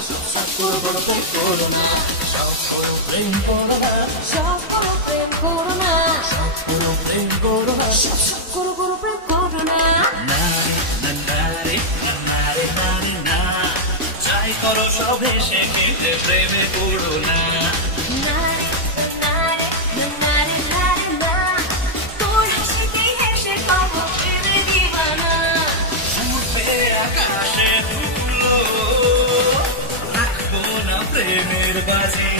সব করো বড় প্রেম করো না, সব করো প্রেম করো না, সব করো প্রেম করো না, সব করো প্রেম করো না, সব করো বড় প্রেম করো না। না রে না রে না রে না রে না, যাই করো সব হেসে খেতে প্রেমে পড়ো না। প্রেমের বাজি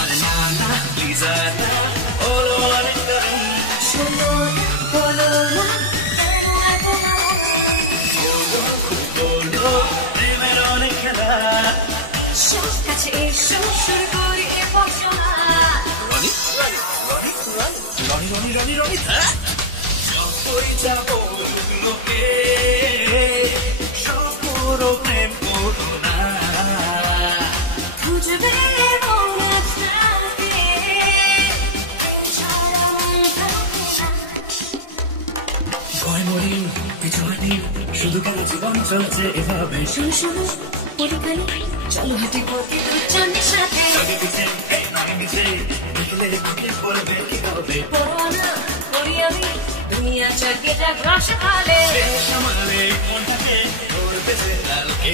আরে না না প্লিজ না বলো অনেক শোনো বলো না বলো প্রেমের অনেক খেলা সব কাছে এসো শুরু করি এ পড়াশোনা। রনি রনি রনি রনি রনি রনি সবই যাবো লোকে সব পুরো প্রেম করো না খুঁজবে ভয় মরি কিছু হয়নি শুধু কেন জীবন চলছে এভাবে শুরু শুরু পরিখানি চলো হাঁটি পথে দুজনের সাথে দেখলে বুকে পড়বে কি হবে পরোয়ানা করি আমি দুনিয়া চারদিকে গ্রাস খালে সামালে কোনটাকে করবে লালকে